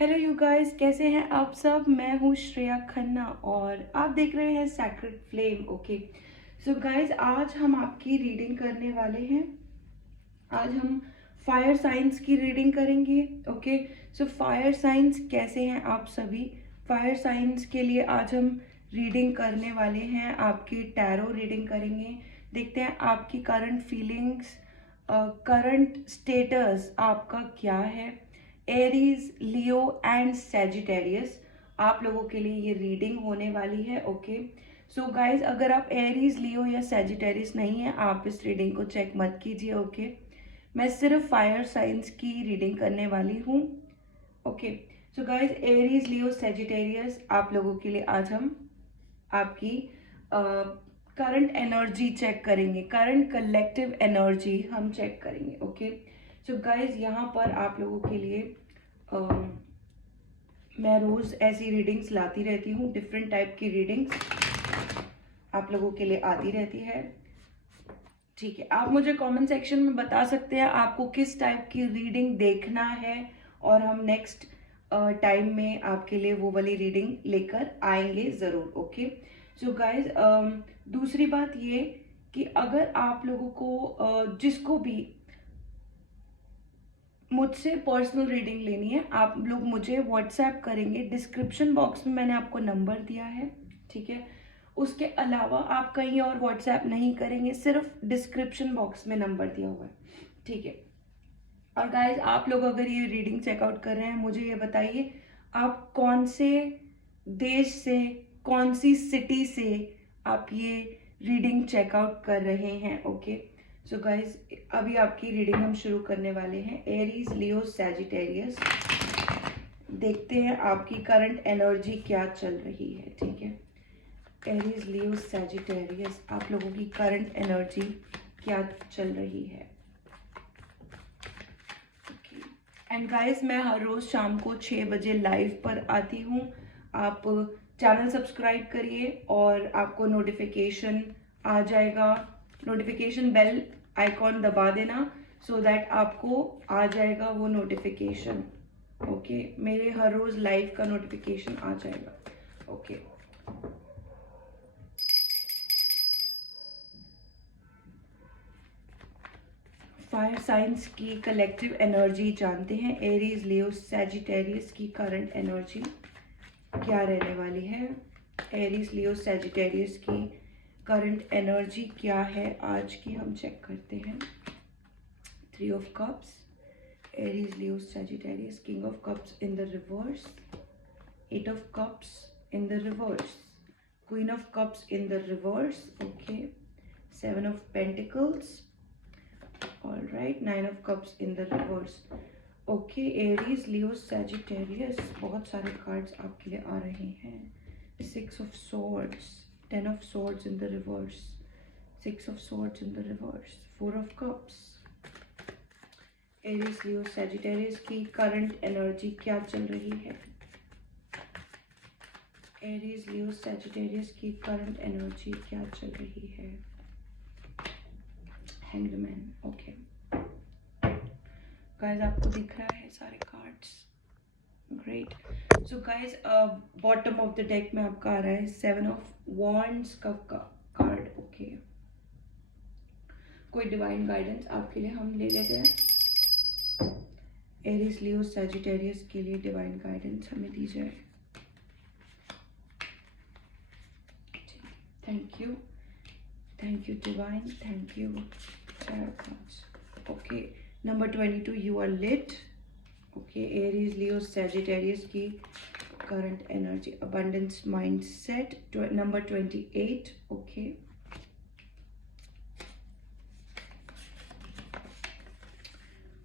Hello you guys, कैसे हैं आप सब। मैं हूँ श्रेया खन्ना और आप देख रहे हैं sacred flame. Okay, so guys, आज हम आपकी रीडिंग करने वाले हैं। आज हम फायर साइंस की रीडिंग करेंगे। ओके, सो फायर साइंस कैसे हैं आप सभी। फायर साइंस के लिए आज हम रीडिंग करने वाले हैं, आपकी टैरो रीडिंग करेंगे। देखते हैं आपकी करंट फीलिंग्स, करंट स्टेटस आपका क्या है। एरीज, लियो एंड सेजिटेरियस, आप लोगों के लिए ये रीडिंग होने वाली है। ओके, सो गाइज, अगर आप एरीज, लियो या सेजिटेरियस नहीं है, आप इस रीडिंग को चेक मत कीजिए। ओके, मैं सिर्फ फायर साइंस की रीडिंग करने वाली हूँ। Okay, so guys, Aries, Leo, Sagittarius, आप लोगों के लिए आज हम आपकी करंट एनर्जी चेक करेंगे। करंट कलेक्टिव एनर्जी हम चेक करेंगे। ओके, सो गाइज, यहाँ पर आप लोगों के लिए मैं रोज ऐसी रीडिंग्स लाती रहती हूँ। डिफरेंट टाइप की रीडिंग्स आप लोगों के लिए आती रहती है। ठीक है, आप मुझे कमेंट सेक्शन में बता सकते हैं आपको किस टाइप की रीडिंग देखना है और हम नेक्स्ट टाइम में आपके लिए वो वाली रीडिंग लेकर आएंगे ज़रूर। ओके, सो गाइज, दूसरी बात ये कि अगर आप लोगों को जिसको भी मुझसे पर्सनल रीडिंग लेनी है, आप लोग मुझे व्हाट्सएप करेंगे। डिस्क्रिप्शन बॉक्स में मैंने आपको नंबर दिया है, ठीक है। उसके अलावा आप कहीं और व्हाट्सएप नहीं करेंगे, सिर्फ डिस्क्रिप्शन बॉक्स में नंबर दिया हुआ है, ठीक है। और गाइज, आप लोग अगर ये रीडिंग चेकआउट कर रहे हैं, मुझे ये बताइए आप कौन से देश से, कौन सी सिटी से आप ये रीडिंग चेकआउट कर रहे हैं। ओके, सो गाइज, अभी आपकी रीडिंग हम शुरू करने वाले हैं। एरीज, लियो, सैजिटेरियस, देखते हैं आपकी करंट एनर्जी क्या चल रही है, ठीक है। एरीज, लियो, सैजिटेरियस, आप लोगों की करंट एनर्जी क्या चल रही है। एंड गाइस, मैं हर रोज शाम को 6 बजे लाइव पर आती हूँ। आप चैनल सब्सक्राइब करिए और आपको नोटिफिकेशन आ जाएगा। नोटिफिकेशन बेल आइकॉन दबा देना सो दैट आपको आ जाएगा वो नोटिफिकेशन। ओके, मेरे हर रोज लाइव का नोटिफिकेशन आ जाएगा। ओके, फायर साइंस की कलेक्टिव एनर्जी जानते हैं। एरीज, लियो, सैजिटेरियस की करंट एनर्जी क्या रहने वाली है। एरीज, लियो, सैजिटेरियस की करंट एनर्जी क्या है आज की, हम चेक करते हैं। 3 of cups, Aries, Leo, Sagittarius, king of cups in the reverse, 8 of cups in the reverse, queen of cups in the reverse. Okay, 7 of pentacles, all right, 9 of cups in the reverse. Okay, Aries, Leo, Sagittarius, बहुत सारे cards आपके लिए आ रहे हैं। 6 of swords, 10 of swords in the reverse, 6 of swords in the reverse, 4 of cups। Aries, Leo, Sagittarius की current energy क्या चल रही है। एरीज, लियो, सैजिटेरियस की करंट एनर्जी क्या चल रही है। Hanged Man। ओके गाइज, आपको दिख रहा है सारे cards, great. So guys, bottom of the deck में आपका आ रहा है 7 ऑफ वॉन्ड्स का कार्ड। ओके, कोई डिवाइन गाइडेंस आपके लिए हम ले लेते हैं। एरीज, लियो, सैजिटेरियस के लिए डिवाइन गाइडेंस हमें दी जाए। Thank you, thank you divine, thank you tarot cards। Okay, number 22, you are lit. Okay, Aries, Leo, Sagittarius की current energy, abundance mind set. Number 28, okay,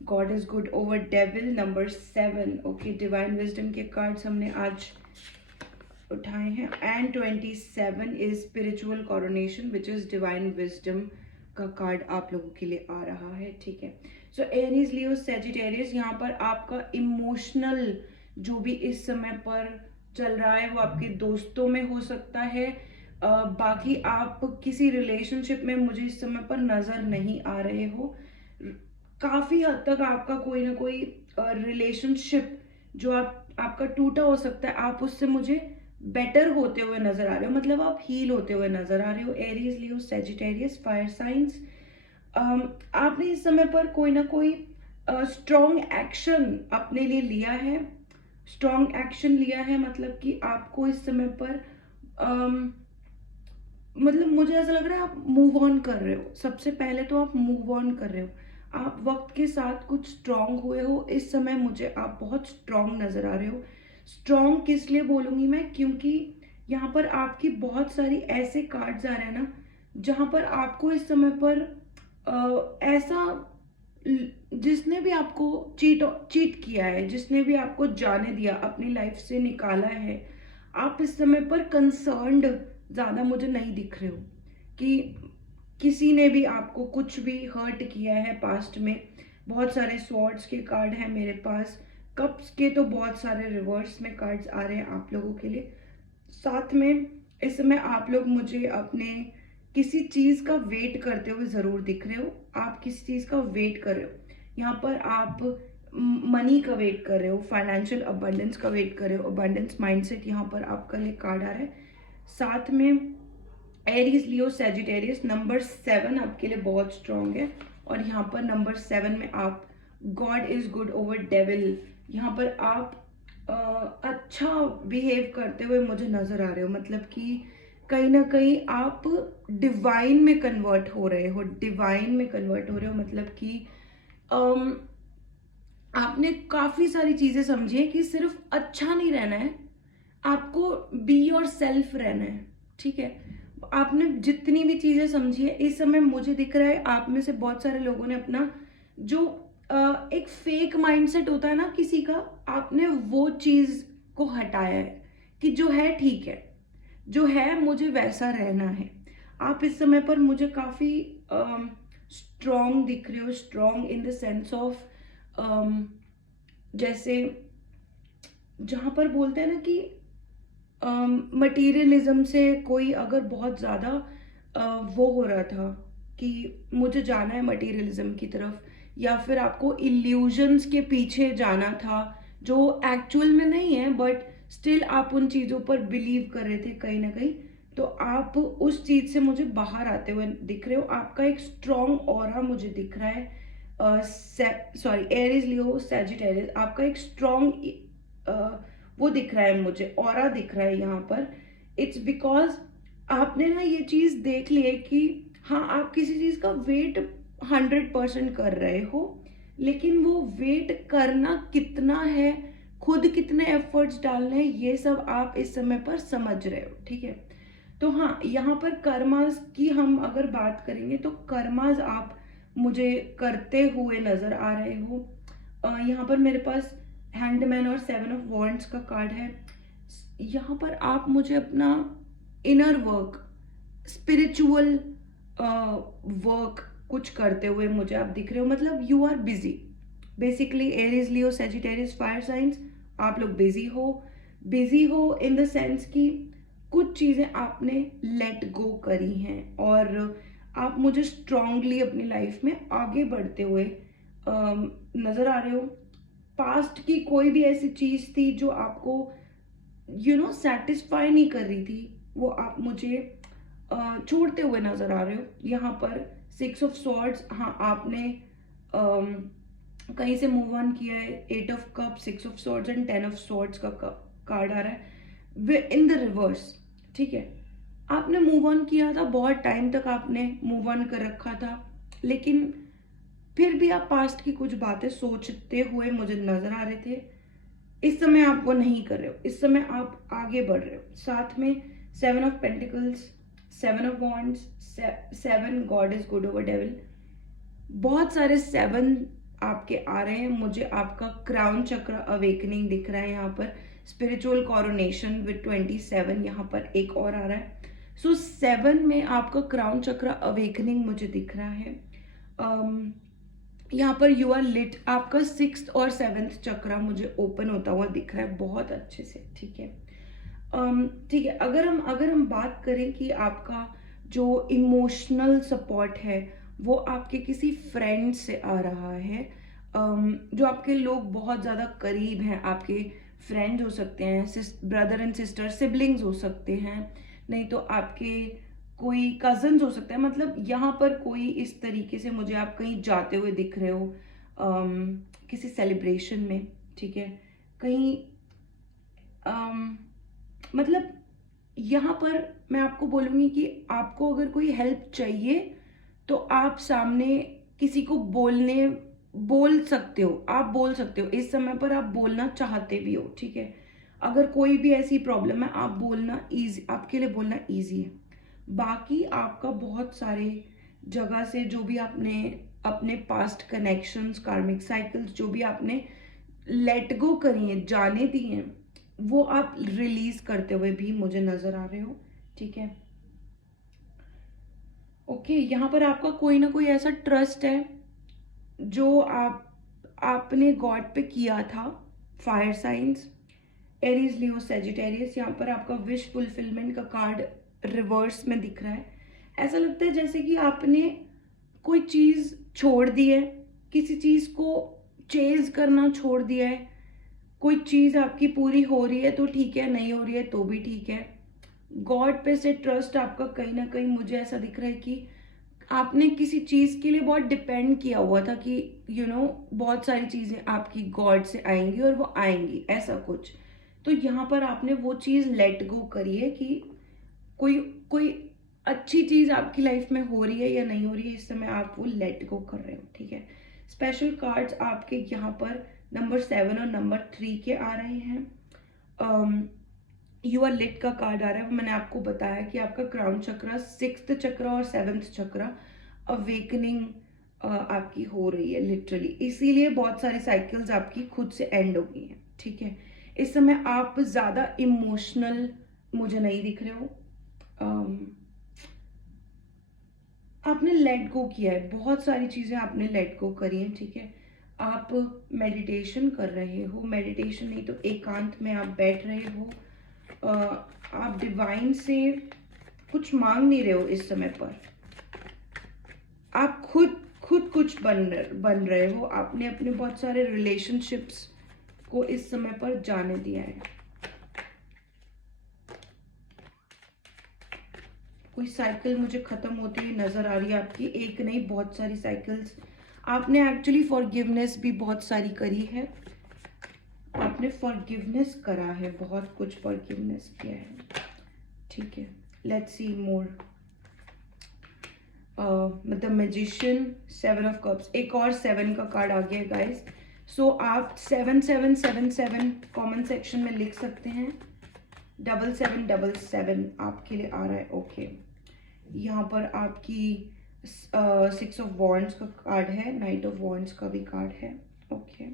God is good over devil, number 7। Okay, divine wisdom के cards हमने आज उठाए हैं। And 27 is spiritual coronation which is divine wisdom का card आप लोगों के लिए आ रहा है, ठीक है। सो एरीज, लियो, सैजिटेरियस, यहाँ पर आपका इमोशनल जो भी इस समय पर चल रहा है वो आपके दोस्तों में हो सकता है। बाकी आप किसी रिलेशनशिप में मुझे इस समय पर नजर नहीं आ रहे हो। काफी हद तक आपका कोई ना कोई रिलेशनशिप जो आप आपका टूटा हो सकता है, आप उससे मुझे बेटर होते हुए नजर आ रहे हो, मतलब आप हील होते हुए नजर आ रहे हो। Aries, Leo, Sagittarius, fire science, आपने इस समय पर कोई ना कोई स्ट्रॉन्ग एक्शन अपने लिए लिया है। स्ट्रॉन्ग एक्शन लिया है मतलब कि आपको इस समय पर मतलब मुझे ऐसा लग रहा है आप मूव ऑन कर रहे हो। सबसे पहले तो आप मूव ऑन कर रहे हो, आप वक्त के साथ कुछ स्ट्रांग हुए हो। इस समय मुझे आप बहुत स्ट्रांग नजर आ रहे हो। स्ट्रांग किस लिए बोलूंगी मैं, क्योंकि यहाँ पर आपकी बहुत सारी ऐसे कार्ड्स आ रहे हैं ना जहाँ पर आपको इस समय पर ऐसा जिसने भी आपको चीट चीट किया है, जिसने भी आपको जाने दिया, अपनी लाइफ से निकाला है, आप इस समय पर कंसर्न्ड ज्यादा मुझे नहीं दिख रहे हो कि किसी ने भी आपको कुछ भी हर्ट किया है पास्ट में। बहुत सारे स्वॉर्ड्स के कार्ड हैं मेरे पास, कप्स के तो बहुत सारे रिवर्स में कार्ड्स आ रहे हैं आप लोगों के लिए। साथ में इस समय आप लोग मुझे अपने किसी चीज का वेट करते हुए जरूर दिख रहे हो। आप किसी चीज का वेट कर रहे हो, यहाँ पर आप मनी का वेट कर रहे हो, फाइनेंशियल अबंडेंस का वेट कर रहे हो, अबंडेंस माइंडसेट यहाँ पर आपका लिए कार्ड आ रहा है। साथ में एरीज, लियो, सेजिटेरियस, नंबर 7 आपके लिए बहुत स्ट्रॉन्ग है। और यहाँ पर नंबर 7 में आप God is good over devil, यहाँ पर आप अच्छा बिहेव करते हुए मुझे नजर आ रहे हो। मतलब कि कहीं ना कहीं आप डिवाइन में कन्वर्ट हो रहे हो, डिवाइन में कन्वर्ट हो रहे हो। मतलब कि अम, आपने काफी सारी चीजें समझी है कि सिर्फ अच्छा नहीं रहना है, आपको बी योर सेल्फ रहना है, ठीक है। आपने जितनी भी चीजें समझी है इस समय मुझे दिख रहा है आप में से बहुत सारे लोगों ने अपना जो एक फेक माइंडसेट होता है ना किसी का, आपने वो चीज को हटाया है कि जो है ठीक है, जो है मुझे वैसा रहना है। आप इस समय पर मुझे काफी स्ट्रॉन्ग दिख रहे हो। Strong in the sense of जैसे जहां पर बोलते हैं ना कि मटेरियलिज्म से कोई अगर बहुत ज़्यादा वो हो रहा था कि मुझे जाना है मटेरियलिज्म की तरफ, या फिर आपको इल्यूजन्स के पीछे जाना था जो एक्चुअल में नहीं है, बट स्टिल आप उन चीज़ों पर बिलीव कर रहे थे कहीं ना कहीं, तो आप उस चीज़ से मुझे बाहर आते हुए दिख रहे हो। आपका एक स्ट्रॉन्ग ऑरा मुझे दिख रहा है। सॉरी, एरीज, लियो, सैजिटेरियस, आपका एक स्ट्रॉन्ग वो दिख रहा है मुझे, ऑरा दिख रहा है यहाँ पर। इट्स बिकॉज आपने ना ये चीज देख ली है कि हाँ आप किसी चीज का वेट 100% कर रहे हो, लेकिन वो वेट करना कितना है, खुद कितने एफर्ट्स डालने हैं, ये सब आप इस समय पर समझ रहे हो, ठीक है। तो हाँ, यहाँ पर कर्मास की हम अगर बात करेंगे तो कर्मास आप मुझे करते हुए नजर आ रहे हो। यहाँ पर मेरे पास हैंडमैन और 7 ऑफ वॉन्ड्स का कार्ड है। यहाँ पर आप मुझे अपना इनर वर्क, स्पिरिचुअल वर्क कुछ करते हुए मुझे आप दिख रहे हो। मतलब you are busy basically. Aries, Leo, Sagittarius, fire signs, आप लोग बिजी हो। बिजी हो इन द सेंस कि कुछ चीजें आपने लेट गो करी हैं और आप मुझे स्ट्रांगली अपनी लाइफ में आगे बढ़ते हुए नजर आ रहे हो। पास्ट की कोई भी ऐसी चीज थी जो आपको सेटिस्फाई नहीं कर रही थी, वो आप मुझे छोड़ते हुए नजर आ रहे हो। यहाँ पर 6 ऑफ स्वॉर्ड्स, हाँ आपने कहीं से मूव ऑन किया है। 8 of cup, 6 of swords and 10 of swords का कार्ड आ रहा है इन द रिवर्स, ठीक है। आपने मूव ऑन किया था, बहुत टाइम तक आपने मूव ऑन कर रखा था, लेकिन फिर भी आप पास्ट की कुछ बातें सोचते हुए मुझे नजर आ रहे थे। इस समय आप वो नहीं कर रहे हो, इस समय आप आगे बढ़ रहे हो। साथ में 7 of pentacles, 7 of wands, 7 God is good over devil, बहुत सारे 7 आपके आ रहे हैं। मुझे आपका क्राउन चक्र अवेकनिंग दिख रहा है यहाँ पर, स्पिरिचुअल कॉरोनेशन विद 27 यहाँ पर एक और आ रहा है। सो 7 में आपका क्राउन चक्र अवेकनिंग मुझे दिख रहा है। यहाँ पर यू आर लिट, आपका 6th और 7th चक्र मुझे ओपन होता हुआ दिख रहा है बहुत अच्छे से, ठीक है। ठीक है, अगर हम बात करें कि आपका जो इमोशनल सपोर्ट है वो आपके किसी फ्रेंड से आ रहा है, जो आपके लोग बहुत ज़्यादा करीब हैं, आपके फ्रेंड्स हो सकते हैं, ब्रदर एंड सिस्टर, सिबलिंग्स हो सकते हैं, नहीं तो आपके कोई कजन्स हो सकते हैं। मतलब यहाँ पर कोई इस तरीके से मुझे आप कहीं जाते हुए दिख रहे हो, किसी सेलिब्रेशन में, ठीक है, कहीं मतलब यहाँ पर मैं आपको बोलूँगी कि आपको अगर कोई हेल्प चाहिए तो आप सामने किसी को बोल सकते हो, आप बोल सकते हो, इस समय पर आप बोलना चाहते भी हो, ठीक है। अगर कोई भी ऐसी प्रॉब्लम है, आप बोलना इजी, आपके लिए बोलना इजी है। बाकी आपका बहुत सारे जगह से जो भी आपने अपने पास्ट कनेक्शंस, कार्मिक साइकिल्स, जो भी आपने लेट गो करी है, जाने दी हैं, वो आप रिलीज करते हुए भी मुझे नजर आ रहे हो, ठीक है। ओके, यहाँ पर आपका कोई ना कोई ऐसा ट्रस्ट है जो आपने गॉड पे किया था। Fire science, Aries, Leo, Sagittarius. यहाँ पर आपका विश फुलफिलमेंट का कार्ड रिवर्स में दिख रहा है। ऐसा लगता है जैसे कि आपने कोई चीज छोड़ दी है, किसी चीज को चेज करना छोड़ दिया है। कोई चीज आपकी पूरी हो रही है तो ठीक है, नहीं हो रही है तो भी ठीक है। गॉड पे से ट्रस्ट आपका कहीं ना कहीं मुझे ऐसा दिख रहा है कि आपने किसी चीज के लिए बहुत डिपेंड किया हुआ था कि बहुत सारी चीजें आपकी गॉड से आएंगी और वो आएंगी, ऐसा कुछ। तो यहाँ पर आपने वो चीज लेट गो करी है कि कोई कोई अच्छी चीज आपकी लाइफ में हो रही है या नहीं हो रही है, इस समय आप वो लेट गो कर रहे हो, ठीक है। स्पेशल कार्ड्स आपके यहाँ पर नंबर 7 और नंबर 3 के आ रहे हैं। यू आर लिट का कार्ड आ रहा है। मैंने आपको बताया कि आपका क्राउन चक्रा, 6th चक्रा और 7th चक्रा अवेकनिंग आपकी हो रही है लिटरली, इसीलिए बहुत सारी साइकिल्स आपकी खुद से एंड हो गई हैं, ठीक है। इस समय आप ज्यादा इमोशनल मुझे नहीं दिख रहे हो। आपने लेट गो किया है, बहुत सारी चीजें आपने लेट गो करी हैं, ठीक है। आप मेडिटेशन कर रहे हो, मेडिटेशन नहीं तो एकांत में आप बैठ रहे हो। आप डिवाइन से कुछ मांग नहीं रहे हो इस समय पर, आप खुद खुद कुछ बन रहे हो। आपने अपने बहुत सारे रिलेशनशिप्स को इस समय पर जाने दिया है। कोई साइकिल मुझे खत्म होती हुई नजर आ रही है आपकी, एक नहीं बहुत सारी साइकिल्स। आपने एक्चुअली फॉरगिवनेस भी बहुत सारी करी है, आपने फॉरगिवनेस करा है, बहुत कुछ फॉरगिवनेस किया है, ठीक है। Let's see more. The magician, 7 of cups, एक और 7 का कार्ड आ गया है गाइस। सो आप 7777 कमेंट सेक्शन में लिख सकते हैं। 7777 आपके लिए आ रहा है, ओके। यहाँ पर आपकी 6 ऑफ वॉन्ड्स का कार्ड है, नाइट ऑफ वॉन्ड्स का भी कार्ड है, ओके।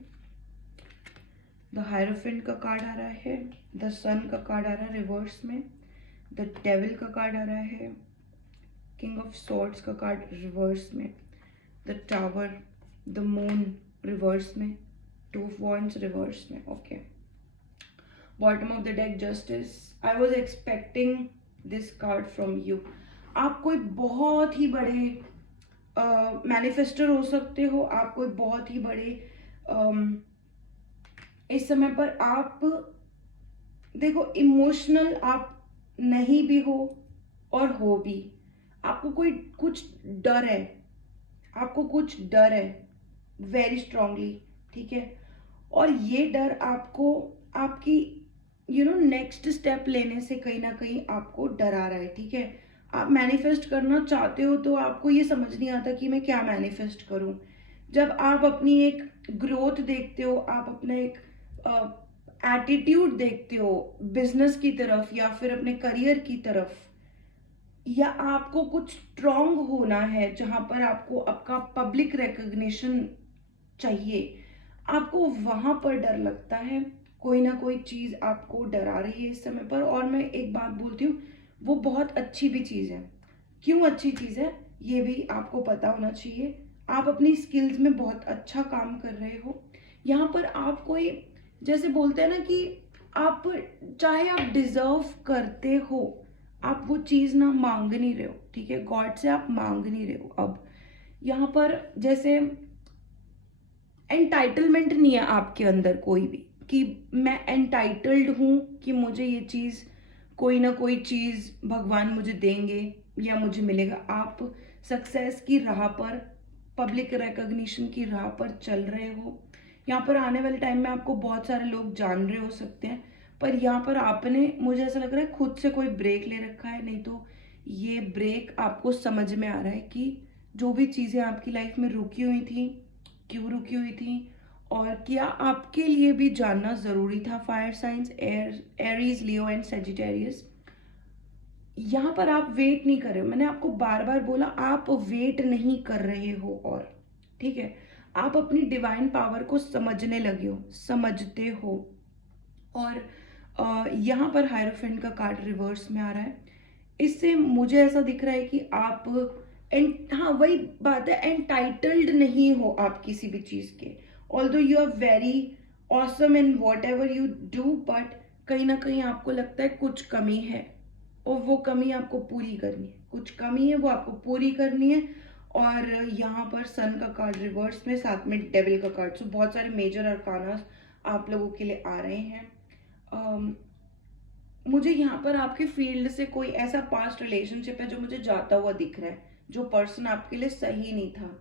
द हायरोफेंट का कार्ड आ रहा है, द सन का कार्ड आ रहा है रिवर्स में, द डेविल का कार्ड आ रहा है, किंग ऑफ सॉर्ड्स का कार्ड रिवर्स में, the tower, the moon reverse में, 2 ऑफ वॉन्ड्स रिवर्स में, okay. Bottom of the deck justice. I was expecting this card from you. आप कोई बहुत ही बड़े मैनिफेस्टर हो सकते हो, आप कोई बहुत ही बड़े इस समय पर आप देखो इमोशनल आप नहीं भी हो और हो भी। आपको कोई कुछ डर है, आपको कुछ डर है वेरी स्ट्रांगली, ठीक है। और ये डर आपको आपकी नेक्स्ट स्टेप लेने से कहीं ना कहीं आपको डरा रहा है, ठीक है। आप मैनिफेस्ट करना चाहते हो तो आपको ये समझ नहीं आता कि मैं क्या मैनिफेस्ट करूं। जब आप अपनी एक ग्रोथ देखते हो, आप अपना एक एटीट्यूड देखते हो बिजनेस की तरफ या फिर अपने करियर की तरफ, या आपको कुछ स्ट्रांग होना है जहां पर आपको आपका पब्लिक रिकॉग्निशन चाहिए, आपको वहां पर डर लगता है। कोई ना कोई चीज आपको डरा रही है इस समय पर। और मैं एक बात बोलती हूँ, वो बहुत अच्छी भी चीज है। क्यों अच्छी चीज है ये भी आपको पता होना चाहिए। आप अपनी स्किल्स में बहुत अच्छा काम कर रहे हो। यहाँ पर आप कोई जैसे बोलते हैं ना कि आप चाहे आप डिजर्व करते हो, आप वो चीज ना मांग नहीं रहे हो, ठीक है। गॉड से आप मांग नहीं रहे हो। अब यहाँ पर जैसे एंटाइटलमेंट नहीं है आपके अंदर कोई भी, कि मैं एंटाइटल्ड हूँ कि मुझे ये चीज़, कोई ना कोई चीज़ भगवान मुझे देंगे या मुझे मिलेगा। आप सक्सेस की राह पर, पब्लिक रिकॉग्निशन की राह पर चल रहे हो। यहाँ पर आने वाले टाइम में आपको बहुत सारे लोग जान रहे हो सकते हैं, पर यहाँ पर आपने, मुझे ऐसा लग रहा है, खुद से कोई ब्रेक ले रखा है। नहीं तो ये ब्रेक आपको समझ में आ रहा है कि जो भी चीज़ें आपकी लाइफ में रुकी हुई थी, क्यों रुकी हुई थी, और क्या आपके लिए भी जानना ज़रूरी था। Fire science, Aries, Leo and Sagittarius, यहाँ पर आप वेट नहीं कर रहे हो। मैंने आपको बार बार बोला, आप वेट नहीं कर रहे हो। और ठीक है, आप अपनी डिवाइन पावर को समझने लगे हो, समझते हो। और यहाँ पर हायरोफेंट का कार्ड रिवर्स में आ रहा है। इससे मुझे ऐसा दिख रहा है कि आप हाँ, वही बात है, एंटाइटल्ड नहीं हो आप किसी भी चीज़ के। Although you are very awesome in whatever you do, but कहीं ना कहीं आपको लगता है कुछ कमी है, और वो कमी आपको पूरी करनी है। कुछ कमी है, वो आपको पूरी करनी है। और यहाँ पर सन का कार्ड रिवर्स में, साथ में डेविल का कार्ड। सो बहुत सारे मेजर अरकानास आप लोगों के लिए आ रहे हैं। मुझे यहाँ पर आपके फील्ड से कोई ऐसा पास्ट रिलेशनशिप है जो मुझे जाता हुआ दिख रहा है, जो पर्सन आपके लिए सही नहीं था।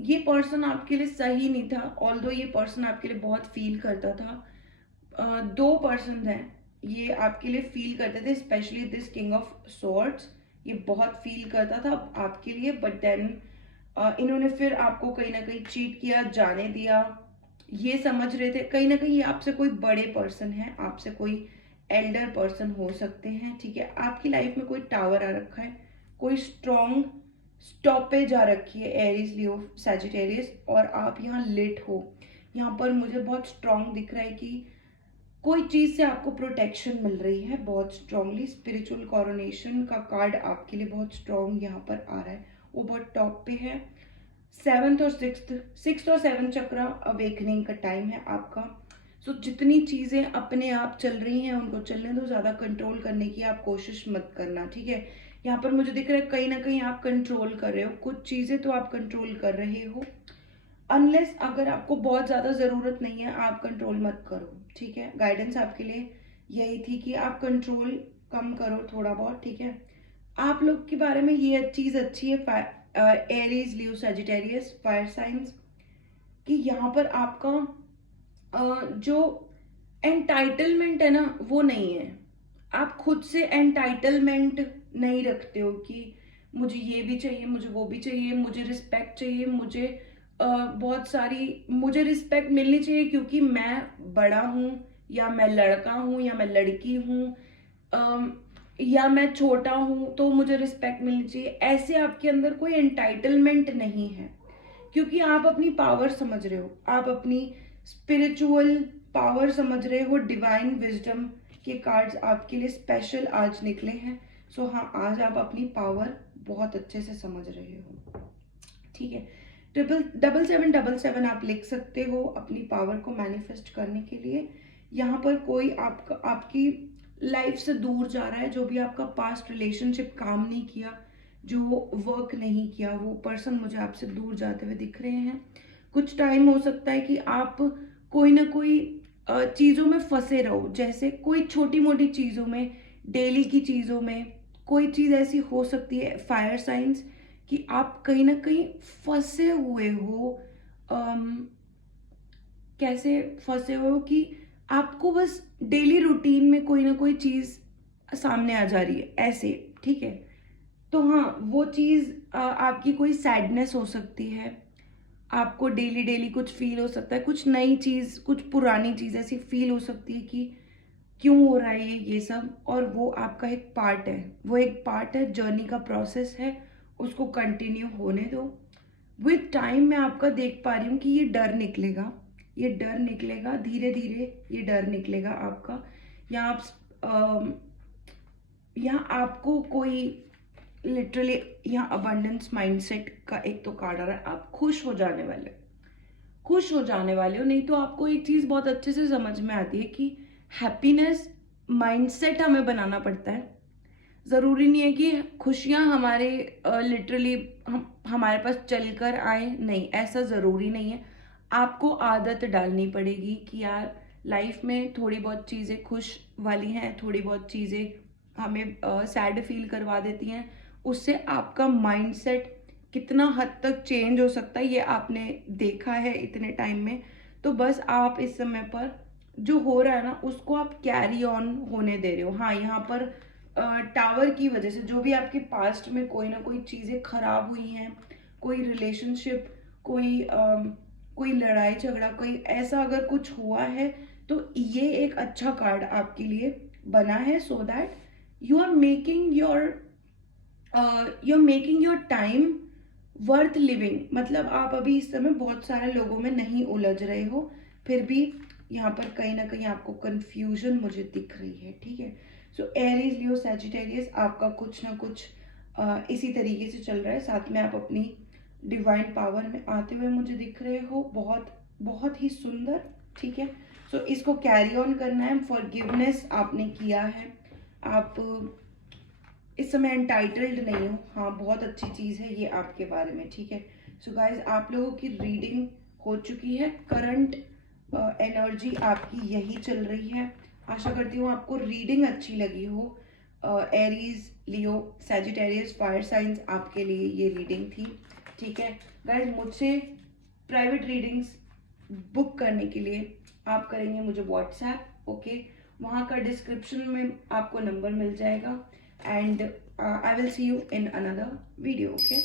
ये पर्सन आपके लिए सही नहीं था, ऑल्दो ये पर्सन आपके लिए बहुत फील करता था। दो पर्सन हैं, ये आपके लिए फील करते थे, specially this king of swords. ये बहुत फील करता था आपके लिए, बट देन इन्होंने फिर आपको कहीं ना कहीं चीट किया, जाने दिया। ये समझ रहे थे कहीं ना कहीं आपसे कोई बड़े पर्सन है, आपसे कोई एल्डर पर्सन हो सकते हैं। ठीक है, आपकी लाइफ में कोई टावर आ रखा है, कोई स्ट्रॉन्ग स्टॉपेज आ रखी है, एरीज, लियो, सैजिटेरियस, और आप यहाँ लेट हो। यहाँ पर मुझे बहुत स्ट्रॉन्ग दिख रहा है कि कोई चीज से आपको प्रोटेक्शन मिल रही है बहुत स्ट्रांगली। स्पिरिचुअल कॉरोनेशन का कार्ड आपके लिए बहुत स्ट्रांग यहाँ पर आ रहा है, वो बहुत टॉप पे है। सेवंथ और सिक्स्थ और सेवंथ चक्रा अवेकनिंग का टाइम है आपका। सो जितनी चीजें अपने आप चल रही हैं उनको चलने दो, ज्यादा कंट्रोल करने की आप कोशिश मत करना। ठीक है, यहाँ पर मुझे दिख रहा है कहीं ना कहीं आप कंट्रोल कर रहे हो, कुछ चीजें तो आप कंट्रोल कर रहे हो। अनलेस अगर आपको बहुत ज़्यादा ज़रूरत नहीं है, आप कंट्रोल मत करो। ठीक है, गाइडेंस आपके लिए यही थी कि आप कंट्रोल कम करो थोड़ा बहुत। ठीक है, आप लोग के बारे में ये चीज़ अच्छी है, Aries, Leo, Sagittarius, fire science, कि यहाँ पर आपका जो एंटाइटलमेंट है ना, वो नहीं है। आप खुद से एंटाइटलमेंट नहीं रखते हो कि मुझे ये भी चाहिए, मुझे वो भी चाहिए, मुझे रिस्पेक्ट चाहिए, मुझे बहुत सारी, मुझे रिस्पेक्ट मिलनी चाहिए क्योंकि मैं बड़ा हूँ, या मैं लड़का हूँ, या मैं लड़की हूँ, या मैं छोटा हूँ तो मुझे रिस्पेक्ट मिलनी चाहिए। ऐसे आपके अंदर कोई एंटाइटलमेंट नहीं है, क्योंकि आप अपनी पावर समझ रहे हो, आप अपनी स्पिरिचुअल पावर समझ रहे हो। डिवाइन विजडम के कार्ड्स आपके लिए स्पेशल आज निकले हैं। सो हाँ, आज आप अपनी पावर बहुत अच्छे से समझ रहे हो। ठीक है, 777 आप लिख सकते हो अपनी पावर को मैनिफेस्ट करने के लिए। यहाँ पर कोई आपकी लाइफ से दूर जा रहा है, जो भी आपका पास्ट रिलेशनशिप काम नहीं किया, जो वर्क नहीं किया, वो पर्सन मुझे आपसे दूर जाते हुए दिख रहे हैं। कुछ टाइम हो सकता है कि आप कोई ना कोई चीज़ों में फंसे रहो, जैसे कोई छोटी मोटी चीज़ों में, डेली की चीज़ों में कोई चीज़ ऐसी हो सकती है, फायर साइंस, कि आप कहीं ना कहीं फंसे हुए हो। कैसे फंसे हुए हो कि आपको बस डेली रूटीन में कोई ना कोई चीज़ सामने आ जा रही है ऐसे। ठीक है, तो हाँ, वो चीज़ आपकी कोई सैडनेस हो सकती है, आपको डेली डेली कुछ फील हो सकता है, कुछ नई चीज़, कुछ पुरानी चीज़ ऐसी फील हो सकती है कि क्यों हो रहा है ये सब। और वो आपका एक पार्ट है, वो एक पार्ट है, जर्नी का प्रोसेस है, उसको कंटिन्यू होने दो। विद टाइम मैं आपका देख पा रही हूँ कि ये डर निकलेगा, ये डर निकलेगा, धीरे धीरे ये डर निकलेगा आपका। यहाँ यहाँ आपको कोई लिटरली, यहाँ अबंडेंस माइंडसेट का एक तो कार्ड आ रहा है, आप खुश हो जाने वाले, खुश हो जाने वाले हो। नहीं तो आपको एक चीज़ बहुत अच्छे से समझ में आती है कि हैप्पीनेस माइंडसेट हमें बनाना पड़ता है। ज़रूरी नहीं है कि खुशियाँ हमारे लिटरली हमारे पास चल कर आए, नहीं, ऐसा ज़रूरी नहीं है। आपको आदत डालनी पड़ेगी कि यार लाइफ में थोड़ी बहुत चीज़ें खुश वाली हैं, थोड़ी बहुत चीज़ें हमें सैड फील करवा देती हैं। उससे आपका माइंडसेट कितना हद तक चेंज हो सकता है ये आपने देखा है इतने टाइम में। तो बस आप इस समय पर जो हो रहा है ना उसको आप कैरी ऑन होने दे रहे हो। हाँ, यहाँ पर टावर की वजह से जो भी आपके पास्ट में कोई ना कोई चीज़ें खराब हुई हैं, कोई रिलेशनशिप, कोई लड़ाई झगड़ा, कोई ऐसा अगर कुछ हुआ है, तो ये एक अच्छा कार्ड आपके लिए बना है, so that you are making your time worth living. मतलब आप अभी इस समय बहुत सारे लोगों में नहीं उलझ रहे हो, फिर भी यहाँ पर कहीं ना कहीं आपको कंफ्यूजन मुझे दिख रही है, ठीक है। सो एरीज, लियो, सैजिटेरियस, आपका कुछ ना कुछ इसी तरीके से चल रहा है। साथ में आप अपनी डिवाइन पावर में आते हुए मुझे दिख रहे हो, बहुत बहुत ही सुंदर, ठीक है। सो इसको कैरी ऑन करना है। फॉरगिवनेस आपने किया है, आप इस समय एंटाइटल्ड नहीं हो। हाँ, बहुत अच्छी चीज़ है ये आपके बारे में, ठीक है। सो गाइज, आप लोगों की रीडिंग हो चुकी है। करंट एनर्जी आपकी यही चल रही है। आशा करती हूँ आपको रीडिंग अच्छी लगी हो। Aries, Leo, Sagittarius, fire science, आपके लिए ये रीडिंग थी, ठीक है। गाइज, मुझसे प्राइवेट रीडिंग्स बुक करने के लिए आप करेंगे मुझे व्हाट्सएप, ओके। वहाँ का डिस्क्रिप्शन में आपको नंबर मिल जाएगा। And I will see you in another video, okay?